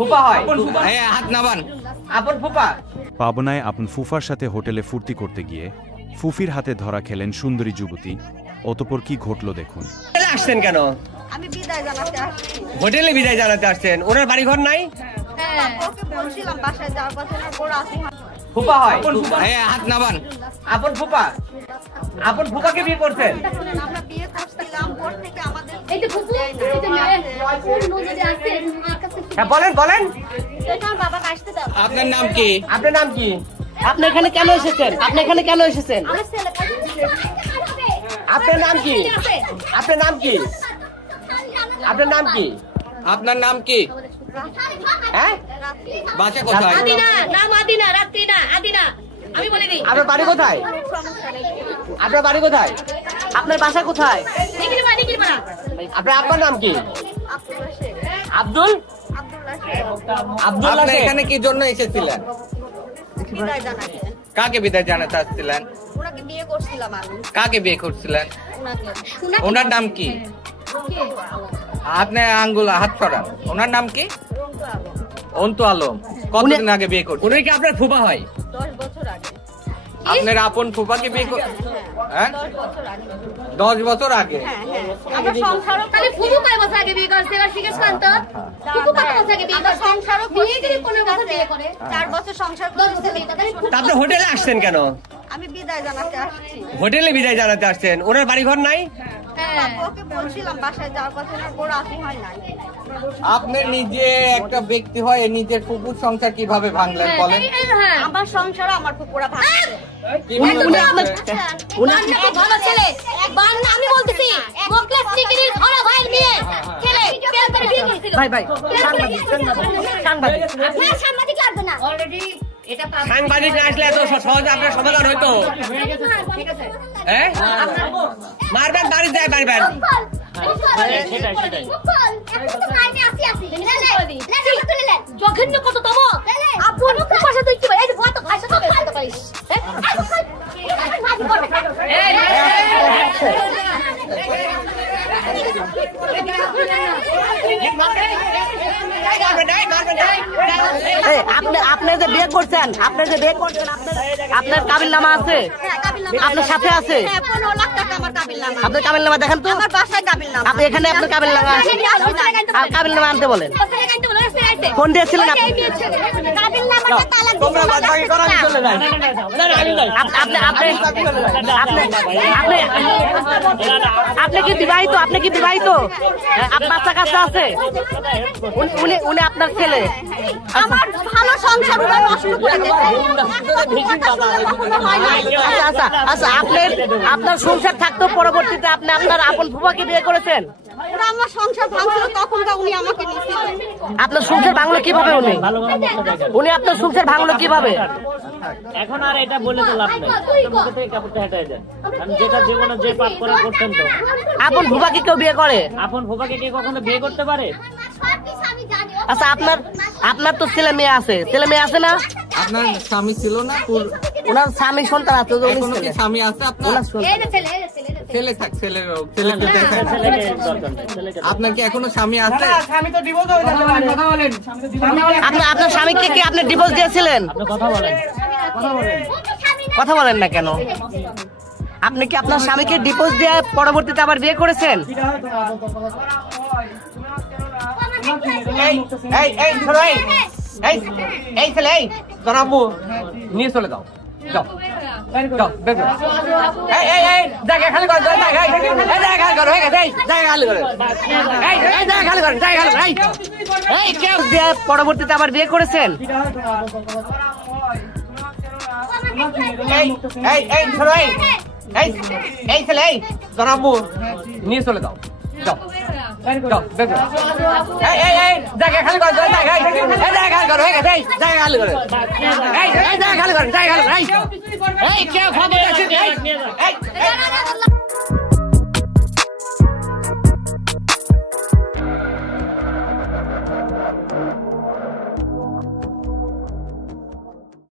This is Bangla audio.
ফুফা হয়। হাত নামান। আপন ফুফা। পাবনায় আপন ফুফার সাথে হোটেলে ফুর্তি করতে গিয়ে ফুফির হাতে ধরা খেলেন সুন্দরী যুবতী। অতঃপর কি ঘটলো দেখুন। আসছেন কেন? আমি বিদায় জানাতে আসছি। হোটেলে বিদায় জানাতে আসছেন? ওনার বাড়ি ঘর নাই? হ্যাঁ, ওকে বলছিলাম বাসায় যাওয়ার কথা না, বড় আসি। ফুফা হয়। হাত নামান। আপন ফুফা। আপন ফুফাকে বিয়ে করছেন? আমরা বিয়ে করছিলাম, পর থেকে আমাদের এই যে ফুফু, এই যে কোন নজরে আছে তোমার কাছে। হ্যাঁ বলেন বলেন। তোমার বাবাকে আসতে দাও। আপনার নাম কি? আপনার নাম কি? আপনি এখানে কেন এসেছেন? আপনি এখানে কেন এসেছেন? আমার ছেলে আপনার নাম কি? আপনার নাম কি? আপনার নাম কি? আপনার নাম কি? হ্যাঁ? বাসা কোথায়? আদিনা, নাম আদিনা, রাত্রি না, আদিনা। আমি বলে দিই। আপনার বাড়ি কোথায়? আপনার বাড়ি কোথায়? আপনার বাসা কোথায়? নিখিল বাড়ি কি বাড়া? আপনার আব্বার নাম কি? আব্দুল? আব্দুল্লাহ। এখানে কি জন্য এসেছিলেন? বিদায় জানাতে। কাকে বিদায় জানাতে আসছিলেন? ওনাকে বিয়ে করছিলাম আমি। কাকে বিয়ে করছিলেন? ওনাকে। ওনার নাম কি? আপনি আঙ্গুল হাত সরান। ওনার নাম কি? অন্তু আলম। কতদিন আগে বিয়ে করছেন? উনি কি আপনার ফুফা হয়? 10 বছর আগে। আপনার আপন ফুফাকে বিয়ে করছেন? হ্যাঁ, 10 বছর আগে। 10 বছর আগে। হ্যাঁ হ্যাঁ। আমার সংসারও তাহলে ফুফু কয় বছর আগে বিয়ে করছে? এবার জিজ্ঞেস করেন তো। ফুফু কত বছর আগে বিয়ে করছে? সংসারও বিয়ে করে 15 বছর বিয়ে করে। 4 বছর সংসার 10 বছর বিয়ে করে। আপনি হোটেলে আসছেন কেন? আমি বিদায় জানাতে আসছি। হোটেলে বিদায় জানাতে আসছেন? ওনার বাড়ি ঘর নাই? হ্যাঁ। ওকে বলছিলাম বাসায় যাওয়ার কথা না, বড় আসি হয় নাই। আপনি নিজে একটা ব্যক্তি হয় নিজের ফুপুর সংসার কিভাবে ভাঙলেন বলেন? হ্যাঁ। আমার সংসারও আমার পুকুরা ভাঙছে। উনি আপনার ভালো ছেলে। বান্না আমি বলতেছি। মোকলেস ডিগ্রির ঘরে ভাই নিয়ে ছেলে প্রেম করে বিয়ে করেছিল। ভাই ভাই সাংবাদিক আপনার সাংবাদিক লাগবে না। অলরেডি এটা সাংবাদিক না আসলে এত সহজে আপনার সমাধান হইতো? ঠিক আছে। হ্যাঁ, মারবেন বাড়ি যায় মারবেন। জঘন্য কত তব আপন পাশে তুই কি এই যে ভয় তো ভাষা তো বলতে পারিস আপনি যে বিয়ে করছেন, আপনার আপনার কাবিল নামা আছে? আপনার সাথে আছে? 15 লাখ টাকা আমার কাবিল নামা। আপনার কাবিল নামা দেখান তো। আমার বাসায় কাবিল নামা। আপনি এখানে আপনার কাবিল নামা আর কাবিল নামা আনতে বলেন। ফোন দিয়েছিলেন আপনি? কাবিল নামাটা তালাক তোমরা বাদবাকি করো, আমি চলে যাই। আপনি কি বিবাহিত? আপনি কি বিবাহিত? আপনার বাচ্চা কাচ্চা আছে? উনি আপনার ছেলে? আমার ভালো সংসার ওরা নষ্ট করে দিয়েছে। আচ্ছা আচ্ছা, আপনার সংসার থাকতো, পরবর্তীতে আপনি আপনার আপন ফুফাকে বিয়ে করেছেন? ওরা আমার সংসার ভাঙছিল, তখন উনি আমাকে নিয়েছিলেন। আপনার সংসার ভাঙলো কিভাবে? উনি আপনার সংসার ভাঙলো কিভাবে? এখন আর এটা বলে তো লাভ নেই, মুখ থেকে কাপড়টা হেঁটে যায়। কারণ যেটা জীবনে যে পাপ করে করতেন তো। আপন ফুফাকে কেউ বিয়ে করে? আপন ফুফাকে কে কখনো বিয়ে করতে পারে? আচ্ছা, আপনার তো ছেলে মেয়ে আছে, ছেলে মেয়ে আছে না? আপনার স্বামী ছিল না? ওনার স্বামী সন্তান আছে? এখনো কি স্বামী আছে আপনার? ছেলে থাক, ছেলেকে দেখেন। আপনার কি এখনো স্বামী আছে? আপনার স্বামীকে কি আপনি ডিভোর্স দিয়েছিলেন? কথা বলেন না কেন? আপনি কি আপনার স্বামীকে ডিভোর্স দিয়ে পরবর্তীতে আবার বিয়ে করেছেন? এই ছেলে, জনাবু নিয়ে চলে যাও। যাও যাও, দেখো। জায়গা খালি করো, জায়গা খালি করো, হয়ে গেছে। জায়গা খালি করো, জায়গা খালি করো, জায়গা খালি করো। পরবর্তীতে আবার বিয়ে করেছেন? এই ছেলে, জনাবু নিয়ে চলে যাও। যাও যাও, দেখো। জায়গা খালি করো, জায়গা খালি করো, হয়ে গেছে। জায়গা খালি করো, জায়গা খালি করো, জায়গা খালি করো। কেউ খবর আছে?